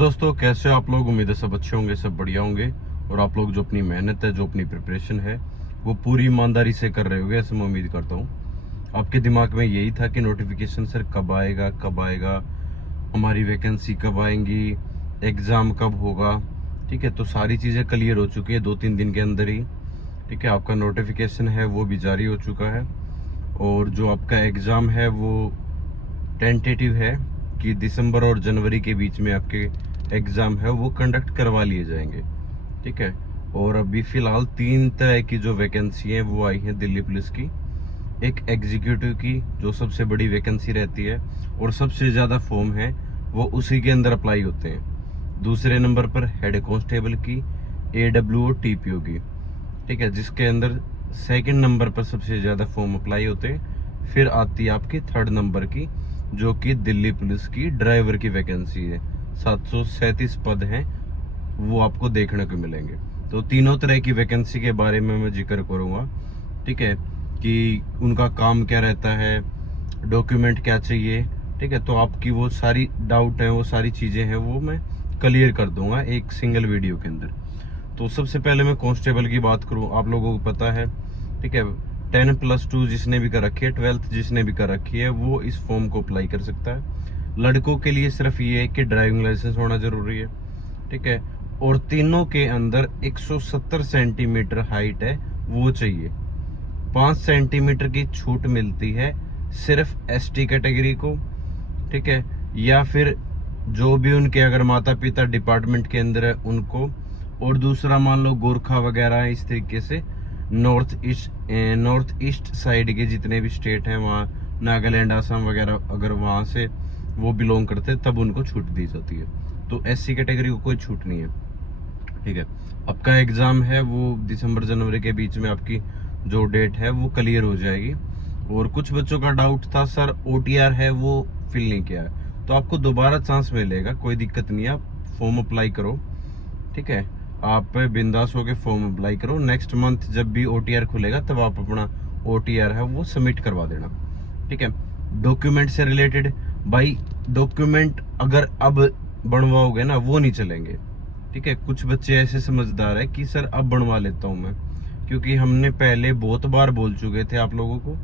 दोस्तों, कैसे हो आप लोग। उम्मीद है सब अच्छे होंगे, सब बढ़िया होंगे। और आप लोग जो अपनी मेहनत है, जो अपनी प्रिपरेशन है, वो पूरी ईमानदारी से कर रहे होगे, ऐसे मैं उम्मीद करता हूँ। आपके दिमाग में यही था कि नोटिफिकेशन सर कब आएगा, कब आएगा, हमारी वैकेंसी कब आएंगी, एग्ज़ाम कब होगा। ठीक है, तो सारी चीज़ें क्लियर हो चुकी है 2-3 दिन के अंदर ही। ठीक है, आपका नोटिफिकेशन है वो भी जारी हो चुका है। और जो आपका एग्ज़ाम है वो टेंटेटिव है कि दिसंबर और जनवरी के बीच में आपके एग्ज़ाम है वो कंडक्ट करवा लिए जाएंगे। ठीक है, और अभी फ़िलहाल 3 तरह की जो वैकेंसी हैं वो आई हैं दिल्ली पुलिस की। एक एग्जीक्यूटिव की जो सबसे बड़ी वैकेंसी रहती है और सबसे ज़्यादा फॉर्म है वो उसी के अंदर अप्लाई होते हैं। दूसरे नंबर पर हेड कांस्टेबल की, AWO और TPO की। ठीक है, जिसके अंदर सेकंड नंबर पर सबसे ज़्यादा फॉर्म अप्लाई होते हैं। फिर आती है आपकी थर्ड नंबर की, जो कि दिल्ली पुलिस की ड्राइवर की वैकेंसी है। 737 पद हैं, वो आपको देखने को मिलेंगे। तो तीनों तरह की वैकेंसी के बारे में मैं जिक्र करूंगा। ठीक है, कि उनका काम क्या रहता है, डॉक्यूमेंट क्या चाहिए। ठीक है, तो आपकी वो सारी डाउट है, वो सारी चीज़ें हैं, वो मैं क्लियर कर दूंगा एक सिंगल वीडियो के अंदर। तो सबसे पहले मैं कांस्टेबल की बात करूं, आप लोगों को पता है। ठीक है, 10+2 जिसने भी कर रखी है, 12th जिसने भी कर रखी है, वो इस फॉर्म को अप्लाई कर सकता है। लड़कों के लिए सिर्फ ये है कि ड्राइविंग लाइसेंस होना जरूरी है। ठीक है, और तीनों के अंदर 170 सेंटीमीटर हाइट है वो चाहिए। 5 सेंटीमीटर की छूट मिलती है सिर्फ ST कैटेगरी को। ठीक है, या फिर जो भी उनके अगर माता पिता डिपार्टमेंट के अंदर है उनको। और दूसरा मान लो गोरखा वगैरह इस तरीके से नॉर्थ ईस्ट साइड के जितने भी स्टेट हैं, वहाँ नागालैंड, आसाम वगैरह, अगर वहाँ से वो बिलोंग करते तब उनको छूट दी जाती है। तो SC कैटेगरी को कोई छूट नहीं है। ठीक है, आपका एग्जाम है वो दिसंबर जनवरी के बीच में आपकी जो डेट है वो क्लियर हो जाएगी। और कुछ बच्चों का डाउट था, सर OTR है वो फिल नहीं किया है, तो आपको दोबारा चांस मिलेगा, कोई दिक्कत नहीं है। आप फॉर्म अप्लाई करो। ठीक है, आप बिंदास होके फॉर्म अप्लाई करो। नेक्स्ट मंथ जब भी OTR खुलेगा तब आप अपना OTR है वो सबमिट करवा देना। ठीक है, डॉक्यूमेंट से रिलेटेड, भाई डॉक्यूमेंट अगर अब बनवाओगे ना वो नहीं चलेंगे। ठीक है, कुछ बच्चे ऐसे समझदार है कि सर अब बनवा लेता हूँ मैं, क्योंकि हमने पहले बहुत बार बोल चुके थे आप लोगों को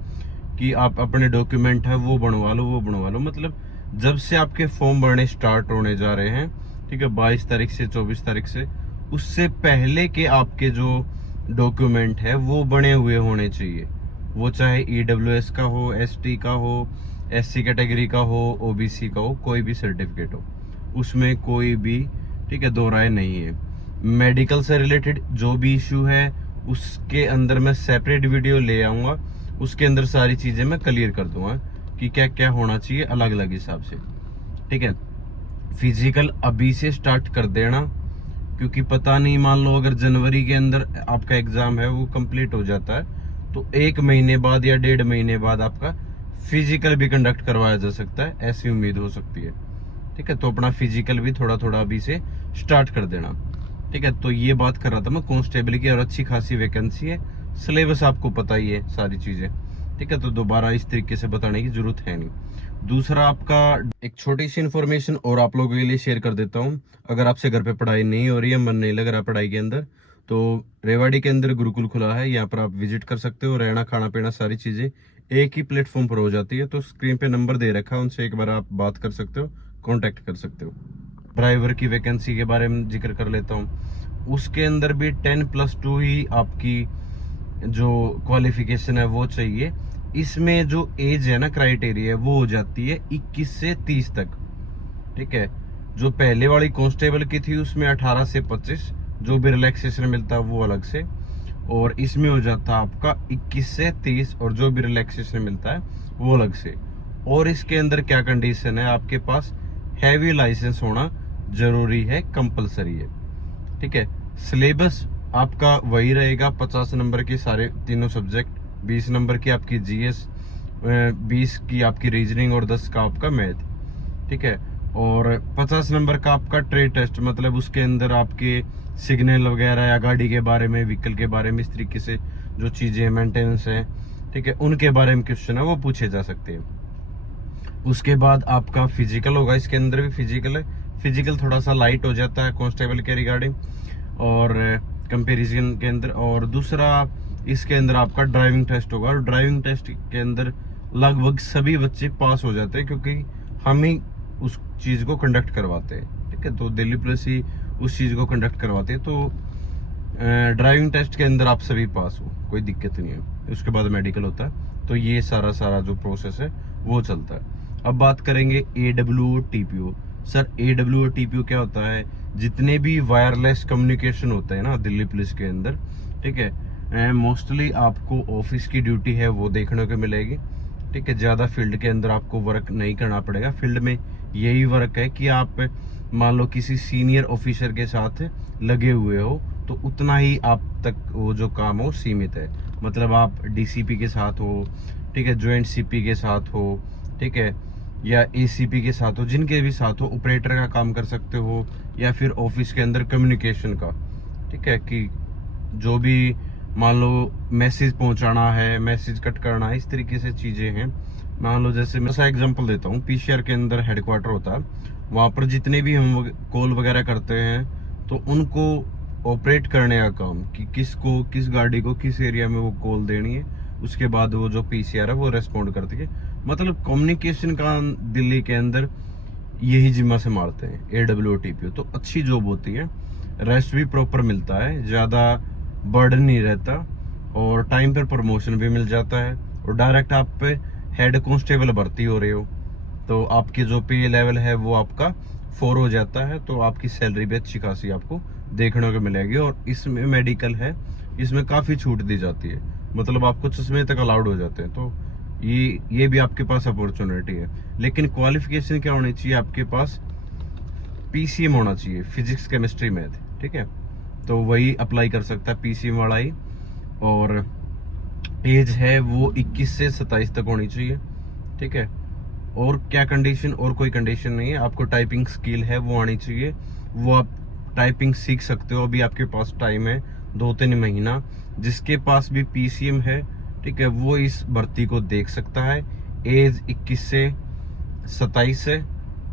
कि आप अपने डॉक्यूमेंट है वो बनवा लो, वो बनवा लो। मतलब जब से आपके फॉर्म भरने स्टार्ट होने जा रहे हैं, ठीक है, 22 तारीख से 24 तारीख से, उससे पहले के आपके जो डॉक्यूमेंट है वो बने हुए होने चाहिए। वो चाहे EWS का हो, ST का हो, SC कैटेगरी का हो, OBC का हो, कोई भी सर्टिफिकेट हो, उसमें कोई भी, ठीक है, दो राय नहीं है। मेडिकल से रिलेटेड जो भी इशू है उसके अंदर मैं सेपरेट वीडियो ले आऊंगा, उसके अंदर सारी चीजें मैं क्लियर कर दूंगा कि क्या क्या होना चाहिए अलग अलग हिसाब से। ठीक है, फिजिकल अभी से स्टार्ट कर देना, क्योंकि पता नहीं, मान लो अगर जनवरी के अंदर आपका एग्जाम है वो कंप्लीट हो जाता है तो 1 महीने बाद या 1.5 महीने बाद आपका फिजिकल भी कंडक्ट करवाया जा सकता है, ऐसी उम्मीद हो सकती है। ठीक है, तो अपना फिजिकल भी थोड़ा थोड़ा अभी से स्टार्ट कर देना। ठीक है, तो ये बात कर रहा था मैं कांस्टेबल की, और अच्छी खासी वैकेंसी है। सिलेबस आपको पता ही है सारी चीजें। ठीक है, तो दोबारा इस तरीके से बताने की जरूरत है नहीं। दूसरा, आपका एक छोटी सी इन्फॉर्मेशन और आप लोगों के लिए शेयर कर देता हूँ। अगर आपसे घर पे पढ़ाई नहीं हो रही है, मन नहीं लग रहा पढ़ाई के अंदर, तो रेवाड़ी के अंदर गुरुकुल खुला है, यहाँ पर आप विजिट कर सकते हो। रहना, खाना पीना सारी चीजें एक ही प्लेटफॉर्म पर हो जाती है। तो स्क्रीन पे नंबर दे रखा है, उनसे एक बार आप बात कर सकते हो, कांटेक्ट कर सकते हो। ड्राइवर की वैकेंसी के बारे में जिक्र कर लेता हूँ। उसके अंदर भी 10+2 ही आपकी जो क्वालिफिकेशन है वो चाहिए। इसमें जो एज है ना, क्राइटेरिया वो हो जाती है 21 से 30 तक। ठीक है, जो पहले वाली कांस्टेबल की थी उसमें 18 से 25, जो भी रिलैक्सेशन मिलता है वो अलग से। और इसमें हो जाता है आपका 21 से 30, और जो भी रिलैक्सेशन मिलता है वो अलग से। और इसके अंदर क्या कंडीशन है, आपके पास हैवी लाइसेंस होना जरूरी है, कंपलसरी है। ठीक है, सिलेबस आपका वही रहेगा, 50 नंबर के सारे तीनों सब्जेक्ट, 20 नंबर की आपकी GS, 20 की आपकी रीजनिंग और 10 का आपका मैथ। ठीक है, और 50 नंबर का आपका ट्रेड टेस्ट, मतलब उसके अंदर आपके सिग्नल वगैरह या गाड़ी के बारे में, व्हीकल के बारे में, इस तरीके से जो चीजें मेंटेनेंस है, ठीक है, उनके बारे में क्वेश्चन है वो पूछे जा सकते हैं। उसके बाद आपका फिजिकल होगा, इसके अंदर भी फिजिकल है। फिजिकल थोड़ा सा लाइट हो जाता है कांस्टेबल के रिगार्डिंग और कंपैरिजन के अंदर। और दूसरा इसके अंदर आपका ड्राइविंग टेस्ट होगा, और ड्राइविंग टेस्ट के अंदर लगभग सभी बच्चे पास हो जाते हैं, क्योंकि हम ही उस चीज़ को कंडक्ट करवाते हैं। ठीक है, तो दिल्ली पुलिस ही उस चीज़ को कंडक्ट करवाते हैं। तो ड्राइविंग टेस्ट के अंदर आप सभी पास हो, कोई दिक्कत नहीं है। उसके बाद मेडिकल होता है, तो ये सारा जो प्रोसेस है वो चलता है। अब बात करेंगे AWO TPO। Sir AWO TPO क्या होता है? जितने भी वायरलेस कम्युनिकेशन होते हैं ना दिल्ली पुलिस के अंदर, ठीक है, मोस्टली आपको ऑफिस की ड्यूटी है वो देखने को मिलेगी। ठीक है, ज़्यादा फील्ड के अंदर आपको वर्क नहीं करना पड़ेगा। फील्ड में यही वर्क है कि आप मान लो किसी सीनियर ऑफिसर के साथ लगे हुए हो, तो उतना ही आप तक वो जो काम हो सीमित है। मतलब आप DCP के साथ हो, ठीक है, ज्वाइंट CP के साथ हो, ठीक है, या ACP के साथ हो, जिनके भी साथ हो, ऑपरेटर का काम कर सकते हो, या फिर ऑफिस के अंदर कम्युनिकेशन का। ठीक है, कि जो भी मान लो मैसेज पहुंचाना है, मैसेज कट करना है, इस तरीके से चीजें हैं। मान लो जैसे मैं ऐसा एग्जांपल देता हूँ, PCR के अंदर हेडक्वार्टर होता है, वहां पर जितने भी हम कॉल वगैरह करते हैं, तो उनको ऑपरेट करने का काम कि किसको, किस गाड़ी को किस एरिया में वो कॉल देनी है, उसके बाद वो जो PCR है वो रेस्पॉन्ड करती है। मतलब कम्युनिकेशन का दिल्ली के अंदर यही जिम्मा से मारते हैं AWO TPO। तो अच्छी जॉब होती है, रेस्ट भी प्रॉपर मिलता है, ज्यादा बर्डन नहीं रहता, और टाइम पर प्रमोशन भी मिल जाता है, और डायरेक्ट आप पे हेड कांस्टेबल भर्ती हो रहे हो, तो आपके जो पे लेवल है वो आपका 4 हो जाता है, तो आपकी सैलरी भी अच्छी खासी आपको देखने को मिलेगी। और इसमें मेडिकल है, इसमें काफी छूट दी जाती है, मतलब आपको चश्मे तक अलाउड हो जाते हैं। तो ये भी आपके पास अपॉर्चुनिटी है। लेकिन क्वालिफिकेशन क्या होनी चाहिए? आपके पास PCM होना चाहिए, फिजिक्स केमिस्ट्री मैथ। ठीक है, तो वही अप्लाई कर सकता है PCM वाला ही। और एज है वो 21 से 27 तक होनी चाहिए। ठीक है, और क्या कंडीशन? और कोई कंडीशन नहीं है। आपको टाइपिंग स्किल है वो आनी चाहिए, वो आप टाइपिंग सीख सकते हो। अभी आपके पास टाइम है 2-3 महीना। जिसके पास भी PCM है, ठीक है, वो इस भर्ती को देख सकता है। एज 21 से 27 है,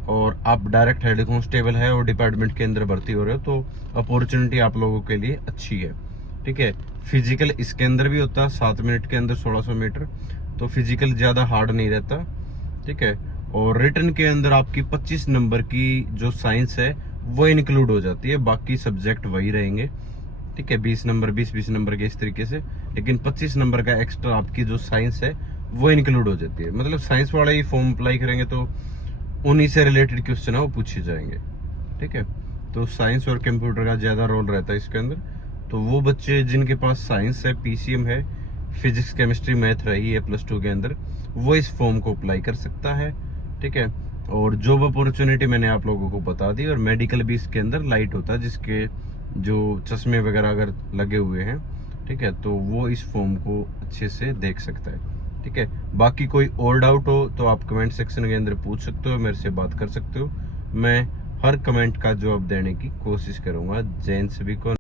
और आप डायरेक्ट हेड कांस्टेबल है और डिपार्टमेंट के अंदर भर्ती हो रहे हो, तो अपॉर्चुनिटी आप लोगों के लिए अच्छी है। ठीक है, फिजिकल इसके अंदर भी होता है 7 मिनट के अंदर 1600 मीटर, तो फिजिकल ज्यादा हार्ड नहीं रहता। ठीक है, और रिटर्न के अंदर आपकी 25 नंबर की जो साइंस है वो इंक्लूड हो जाती है, बाकी सब्जेक्ट वही रहेंगे। ठीक है, 20 नंबर 20 नंबर के इस तरीके से, लेकिन 25 नंबर का एक्स्ट्रा आपकी जो साइंस है वो इंक्लूड हो जाती है। मतलब साइंस वाले ही फॉर्म अप्लाई करेंगे तो उन्हीं से रिलेटेड क्वेश्चन है वो पूछे जाएंगे। ठीक है, तो साइंस और कंप्यूटर का ज्यादा रोल रहता है इसके अंदर। तो वो बच्चे जिनके पास साइंस है, PCM है, फिजिक्स केमिस्ट्री मैथ रही है +2 के अंदर, वो इस फॉर्म को अप्लाई कर सकता है। ठीक है, और जॉब अपॉर्चुनिटी मैंने आप लोगों को बता दी, और मेडिकल भी इसके अंदर लाइट होता है, जिसके जो चश्मे वगैरह अगर लगे हुए हैं, ठीक है, तो वो इस फॉर्म को अच्छे से देख सकता है। ठीक है, बाकी कोई और डाउट हो तो आप कमेंट सेक्शन के अंदर पूछ सकते हो, मेरे से बात कर सकते हो। मैं हर कमेंट का जवाब देने की कोशिश करूंगा। जैन सभी को।